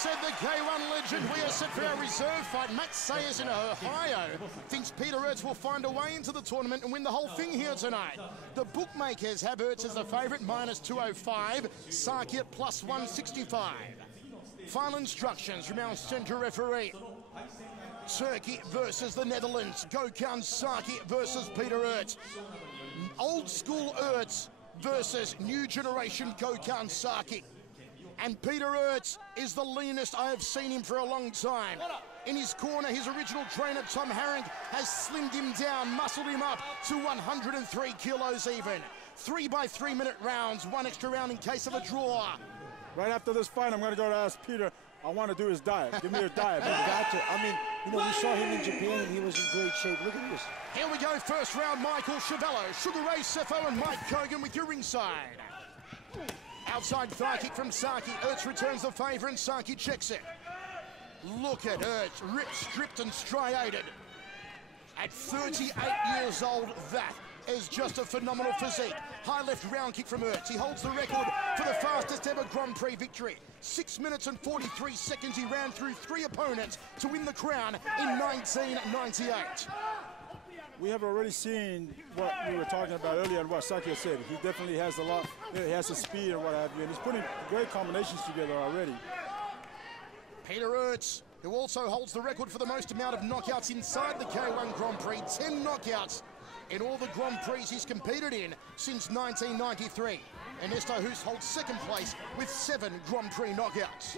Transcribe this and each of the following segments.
said the K1 legend. We are set for our reserve fight. Matt Sayers in Ohio thinks Peter Aerts will find a way into the tournament and win the whole thing here tonight. The bookmakers have Aerts as the favourite, -205, Saki at +165. Final instructions from our centre referee. Turkey versus the Netherlands. Gokhan Saki versus Peter Aerts. Old school Aerts versus new generation Gokhan Saki. And Peter Aerts is the leanest I have seen him for a long time. In his corner, his original trainer, Tom Harring, has slimmed him down, muscled him up to 103 kilos even. 3 by 3 minute rounds, 1 extra round in case of a draw. Right after this fight, I'm going to go to ask Peter, I want to do his diet. Give me a diet. Gotcha. I mean, you know, we saw him in Japan and he was in great shape. Look at this. Here we go, first round, Michael Chavello, Sugar Ray Sefo and Mike Kogan with your ringside. Outside thigh kick from Saki. Aerts returns the favour and Saki checks it. Look at Aerts, ripped, stripped and striated. At 38 years old, that is just a phenomenal physique. High left round kick from Aerts. He holds the record for the fastest ever Grand Prix victory. 6 minutes and 43 seconds. He ran through 3 opponents to win the crown in 1998. We have already seen what we were talking about earlier and what Saki said. He definitely has a lot, he has the speed and what have you, and he's putting great combinations together already. Peter Aerts, who also holds the record for the most amount of knockouts inside the K1 Grand Prix, 10 knockouts in all the Grand Prix he's competed in since 1993. Ernesto Hoost holds second place with 7 Grand Prix knockouts.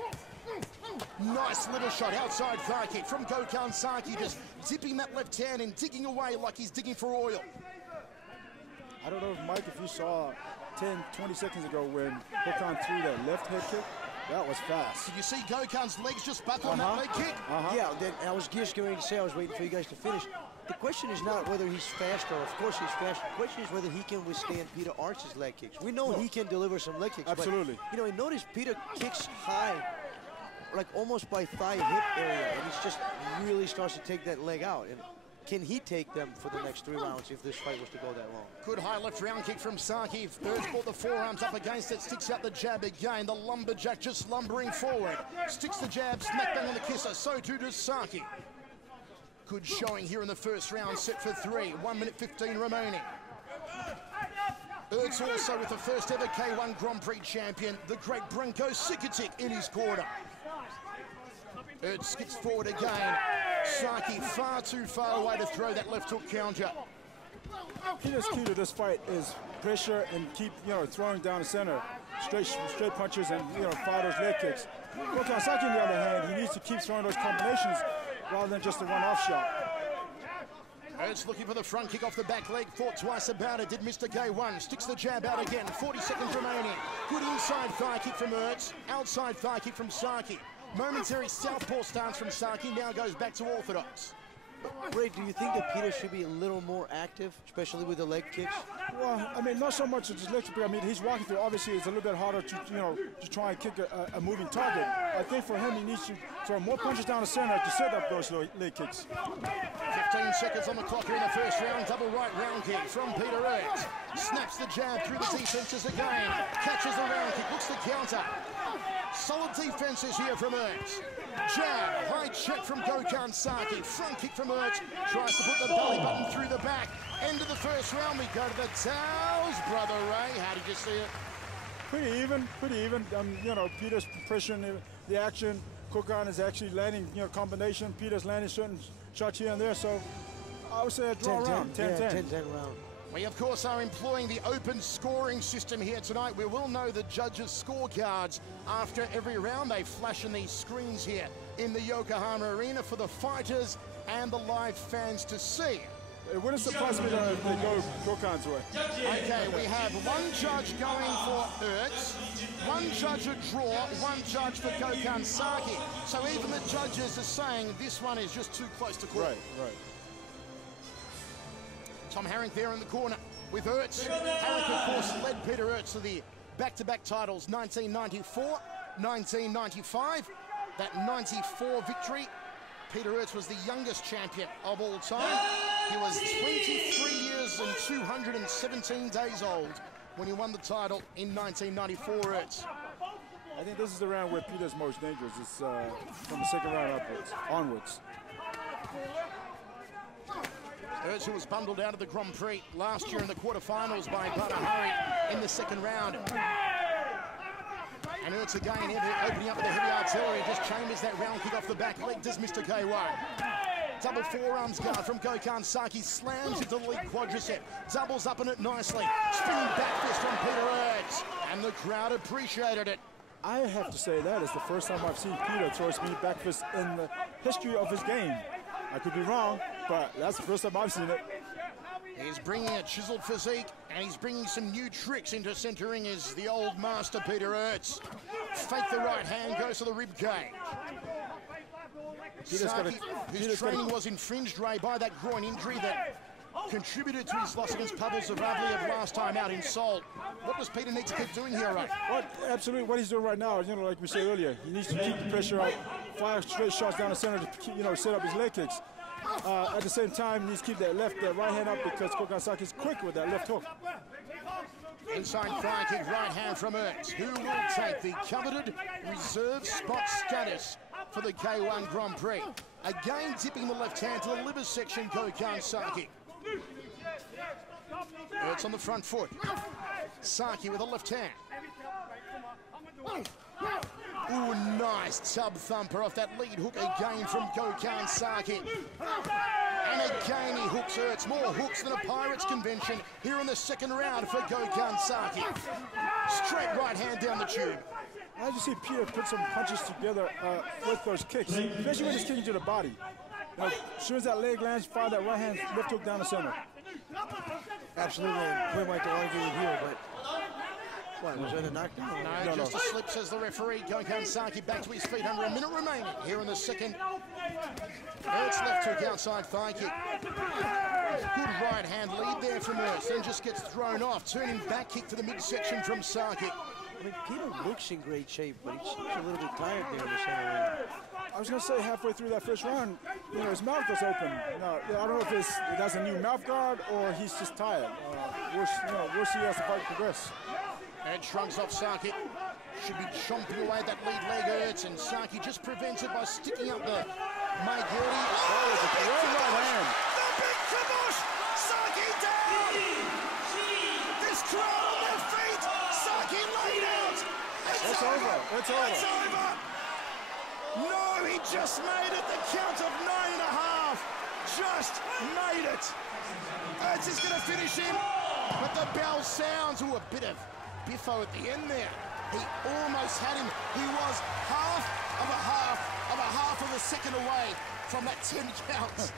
Nice little shot, outside thigh kick from Gokhan Saki, just dipping that left hand and digging away like he's digging for oil. I don't know, Mike, if you saw 10, 20 seconds ago when Gokhan threw that left head kick, that was fast. Did you see Gokhan's legs just buckle on that leg kick? Yeah, then I was just going to say, I was waiting for you guys to finish. The question is not whether he's faster. Of course he's fast. The question is whether he can withstand Peter Aerts' leg kicks. We know he can deliver some leg kicks. Absolutely. But, you know, notice Peter kicks high, like almost by thigh hip area, and he just really starts to take that leg out. And can he take them for the next 3 rounds if this fight was to go that long? Good high left round kick from Saki. Aerts brought the forearms up against it, sticks out the jab again. The lumberjack just lumbering forward. Sticks the jab, smack bang on the kisser. So too does Saki. Good showing here in the first round, set for 3. 1 minute 15 remaining. Aerts also with the first ever K1 Grand Prix champion, the great Branko Cikatic in his corner. Aerts skips forward again. Saki far too far away to throw that left hook counter. Peter's key to this fight is pressure and keep, throwing down the center. Straight punches and, fire those leg kicks. Gokhan Saki, on the other hand, he needs to keep throwing those combinations rather than just a one-off shot. Aerts looking for the front kick off the back leg, thought twice about it, did Mr. K1, sticks the jab out again, 40 seconds remaining. Good inside thigh kick from Aerts, outside thigh kick from Saki. Momentary southpaw stance from Saki, now goes back to orthodox. Ray, do you think that Peter should be a little more active, especially with the leg kicks? Well, I mean, not so much as his leg kick. I mean, he's walking through. Obviously, it's a little bit harder to, to try and kick a moving target. I think for him, he needs to throw more punches down the center to set up those leg kicks. 15 seconds on the clock here in the first round. Double right round kick from Peter Aerts. Snaps the jab through the defenses again. Catches the round kick, looks to counter. Solid defenses here from Aerts. Jab, high check from Gokhan Saki. Front kick from Aerts. Tries to put the belly button through the back. End of the first round. We go to the towels, brother Ray. How did you see it? Pretty even, pretty even. Peter's pushing the action. Gokhan is actually landing, combination. Peter's landing certain shots here and there. So I would say a draw round, 10-10. 10-10 round. We, of course, are employing the open scoring system here tonight. We will know the judges' scorecards after every round. They flash in these screens here in the Yokohama Arena for the fighters and the live fans to see. It wouldn't surprise me if they go Gokhan's way. Okay, we have one judge going for Aerts, one judge a draw, one judge for Gokhan Saki. So even the judges are saying this one is just too close to call. Right. Tom Harring there in the corner with Aerts. Harring, of course, led Peter Aerts to the back-to-back titles, 1994, 1995. That 94 victory, Peter Aerts was the youngest champion of all time. He was 23 years and 217 days old when he won the title in 1994, Aerts. I think this is the round where Peter's most dangerous. It's from the second round onwards. Aerts, who was bundled out of the Grand Prix last year in the quarterfinals by Banahari in the second round. And Aerts again opening up with the heavy artillery, just chambers that round kick off the back leg, does Mr. K1. Double forearms guard from Gokhan Saki, slams into the lead quadricep, doubles up in it nicely, spinning back fist from Peter Aerts, and the crowd appreciated it. I have to say that is the first time I've seen Peter throw a spinning back fist in the history of his game. I could be wrong, but that's the first time I've seen it. He's bringing a chiseled physique, and he's bringing some new tricks into centering as the old master Peter Aerts. Fake the right hand, goes to the rib cage. Saki, whose training was infringed, Ray, by that groin injury that contributed to his loss against Pavel Zavravliev last time out in Seoul. What does Peter need to keep doing here, Ray? Well, absolutely, what he's doing right now, you know, like we said earlier, he needs to keep the pressure out, fire straight shots down the center to keep, you know, set up his leg kicks. At the same time, he needs to keep that right hand up because Gokhan Saki is quick with that left hook. Inside fire kick, right hand from Aerts, who will take the coveted reserve spot status for the K1 Grand Prix. Again, tipping the left hand to the liver section, Gokhan Saki. Aerts on the front foot. Saki with a left hand. Ooh, nice tub thumper off that lead hook again from Gokhan Saki. And again he hooks Aerts. More hooks than a Pirates convention here in the second round for Gokhan Saki. Straight right hand down the tube. I just see Peter put some punches together with those kicks, especially when he's kicking to the body. You know, as soon as that leg lands, fire that right hand left hook down the center. Absolutely. We might argue with here, but what, was that a knockdown? No, just a slip, says the referee. Gokhan Saki back to his feet under a minute remaining here in the second. Aerts left hook outside thigh kick. Good right hand lead there from Aerts, then just gets thrown off. Turning back kick to the midsection from Saki. I mean, Peter looks in great shape, but he seems a little bit tired there in the center ring. I was going to say halfway through that first round, you know, his mouth was open. Now, I don't know if that's a new mouth guard or he's just tired. We'll see as the fight progresses. And shrugs off Saki. Should be chomping away that lead leg Aerts, and Saki just prevents it by sticking up the Maigiri. Oh, it's a great right hand. The big kibosh! Saki down! This crowd on their feet! Saki laid out! It's over! It's over! It's over! No, he just made it! The count of 9.5! Just made it! Aerts is going to finish him, but the bell sounds. Ooh, a bit of biffo at the end there. He almost had him. He was half of a second away from that 10 counts.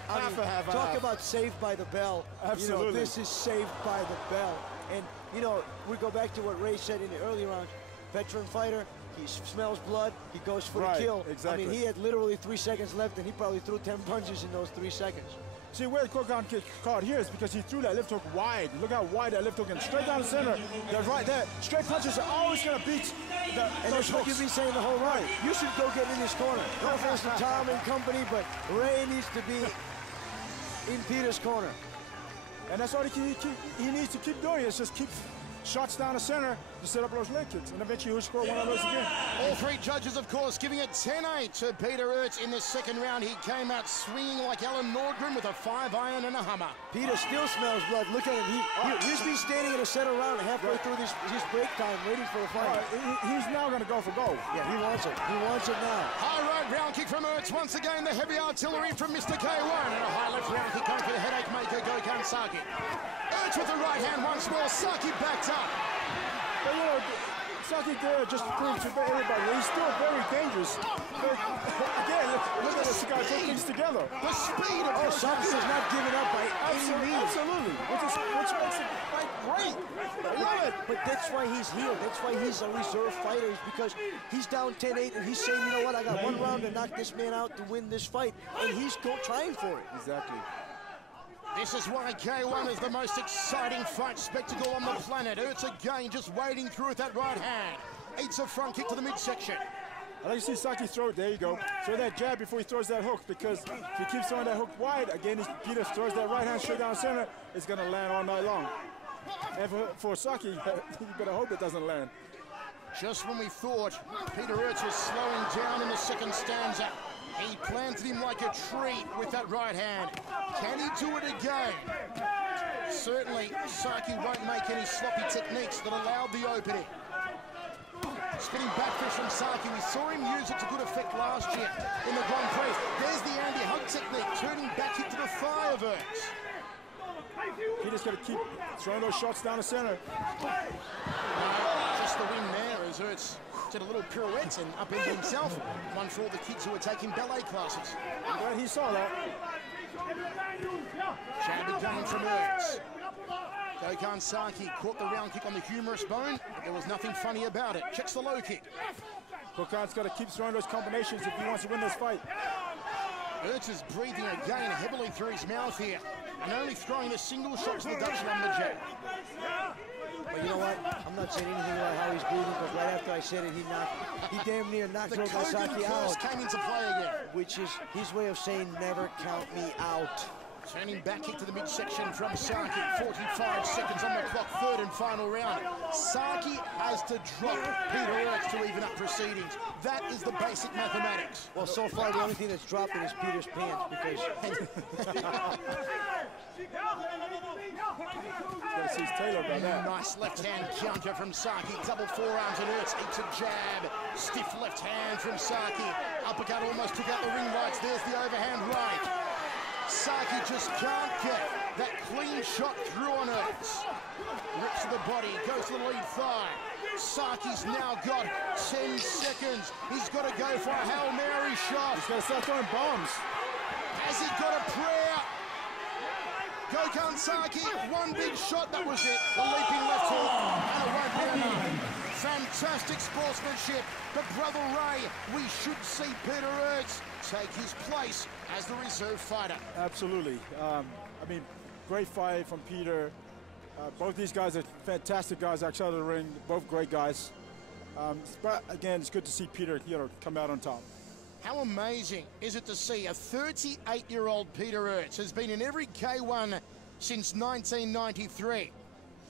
Talk about saved by the bell. Absolutely. You know, this is saved by the bell. And, you know, we go back to what Ray said in the early rounds. Veteran fighter, he smells blood, he goes for the kill. Exactly. I mean, he had literally 3 seconds left, and he probably threw 10 punches in those 3 seconds. See, where Gokhan kick caught here is because he threw that left hook wide. Look how wide that left hook and straight down the center. That right there, straight punches are always going to beat and that's what you've been saying the whole round. You should go get in this corner. No offense to Tom and company, but Ray needs to be in Peter's corner. And that's all he needs to keep doing is just keep shots down the center to set up those leg kicks, and eventually he'll score one of those again. All three judges, of course, giving it 10-8 to Peter Aerts in the second round. He came out swinging like Alan Nordgren with a 5-iron and a hammer. Peter still smells blood. Look at him. He's been standing in a center round halfway through his break time waiting for the fight. He's now going to go for gold. Yeah, he wants it. He wants it now. High right round kick from Aerts. Once again, the heavy artillery from Mr. K1. And a high left round kick coming for the headache maker, Gokhan Saki. Aerts with the right hand once more. Saki backed up. But, you know, Saki there just to prove to everybody he's still very dangerous. But again, look at this guy put things together. The speed of Saki is not giving up by any means. Absolutely. Which makes it fight great. I love it. But that's why he's here. That's why he's a reserve fighter, is because he's down 10-8 and he's saying, you know what, I got one round to knock this man out to win this fight, and he's trying for it. Exactly. This is why K1 is the most exciting fight spectacle on the planet. Aerts again just wading through with that right hand. Eats a front kick to the midsection. I like to see Saki throw it. There you go. Throw that jab before he throws that hook, because if he keeps throwing that hook wide, again, Peter throws that right hand straight down the center, it's going to land all night long. And for Saki, you better hope it doesn't land. Just when we thought Peter Aerts was slowing down in the second stanza, he planted him like a tree with that right hand. Can he do it again? Certainly, Saki won't make any sloppy techniques that allowed the opening. Spinning backfish from Saki. We saw him use it to good effect last year in the Grand Prix. There's the Andy Hug technique, turning back into the thigh of Aerts. Peter's got to keep throwing those shots down the center. Just the win there as Aerts did a little pirouette and upended himself. One for all the kids who are taking ballet classes. I'm glad he saw that. Jab again from Aerts. Gokhan Saki caught the round kick on the humerus bone. There was nothing funny about it. Checks the low kick. Gokhan's got to keep throwing those combinations if he wants to win this fight. Aerts is breathing again heavily through his mouth here and only throwing the single shot to the Dutch lumberjack. But you know what? I'm not saying anything about how he's breathing, because right after I said it, he damn near knocked Gokhan Saki out. Came into play again. Which is his way of saying, never count me out. Turning back kick to the midsection from Saki. 45 seconds on the clock, third and final round. Saki has to drop Peter Aerts to even up proceedings. That is the basic mathematics. Well, so far the only thing that's dropping is Peter's pants, because... Gotta see his tailor about that. Nice left-hand counter from Saki. Double forearms and Aerts eats a jab. Stiff left hand from Saki. Uppercut almost took out the ring lights. There's the overhand right. Saki just can't get that clean shot through on Aerts. Rips to the body, goes to the lead thigh. Saki's now got 10 seconds. He's got to go for a Hail Mary shot. He's got to start throwing bombs. Has he got a prayer? Gokhan Saki, one big shot, that was it. The leaping left hook, and it won't be enough. Fantastic sportsmanship. But Brother Ray, we should see Peter Aerts take his place as the reserve fighter. Absolutely. I mean, great fight from Peter. Both these guys are fantastic guys outside of the ring. Both great guys. But again, it's good to see Peter, come out on top. How amazing is it to see a 38-year-old Peter Aerts has been in every K1 since 1993.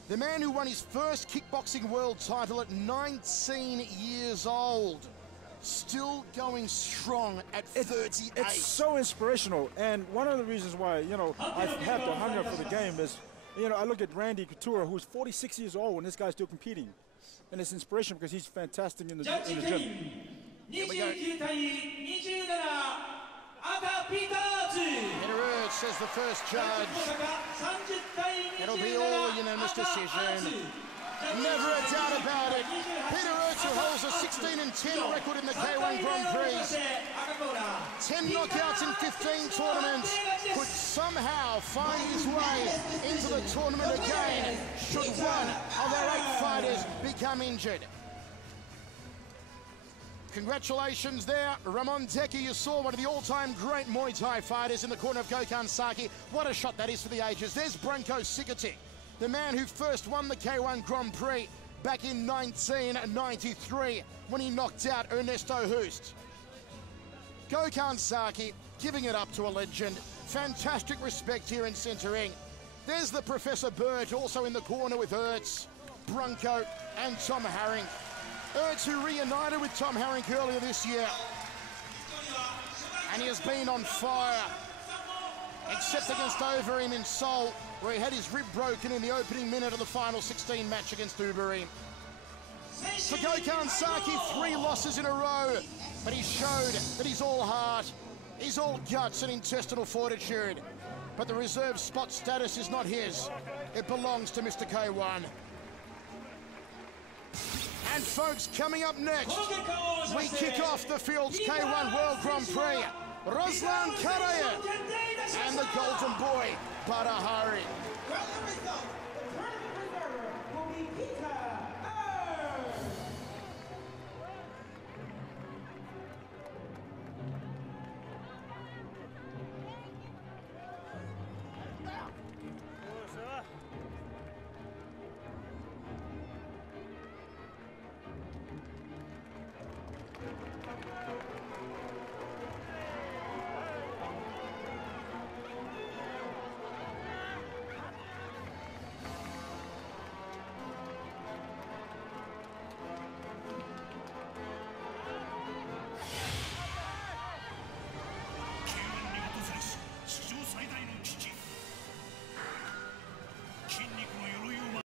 The man who won his first kickboxing world title at 19 years old. Still going strong at 38. It's so inspirational. And one of the reasons why, I have the hunger for the game is, I look at Randy Couture, who's 46 years old, and this guy's still competing. And it's inspiration because he's fantastic in the gym. Here we go. Peter Aerts says the first judge. It'll be all a unanimous decision. Never a doubt about it. Peter Aerts, who holds a 16-10 record in the K1 Grand Prix. 10 knockouts in 15 tournaments. Could somehow find his way into the tournament again should one of our 8 fighters become injured. Congratulations there, Ramon Decky. You saw one of the all-time great Muay Thai fighters in the corner of Gokhan Saki. What a shot that is for the ages. There's Branko Sikatic, the man who first won the K1 Grand Prix back in 1993 when he knocked out Ernesto Hoost. Gokhan Saki giving it up to a legend. Fantastic respect here in centering. There's the Professor Burt also in the corner with Aerts, Branko and Tom Harring. Aerts, who reunited with Tom Harring earlier this year. And he has been on fire, except against Overeem in Seoul, where he had his rib broken in the opening minute of the final 16 match against Overeem. For Gokhan Saki, 3 losses in a row, but he showed that he's all heart, he's all guts and intestinal fortitude. But the reserve spot status is not his. It belongs to Mr. K1. And folks, coming up next, we kick off the Fields K1 World Grand Prix. Ruslan Karayev and the Golden Boy, Badahari.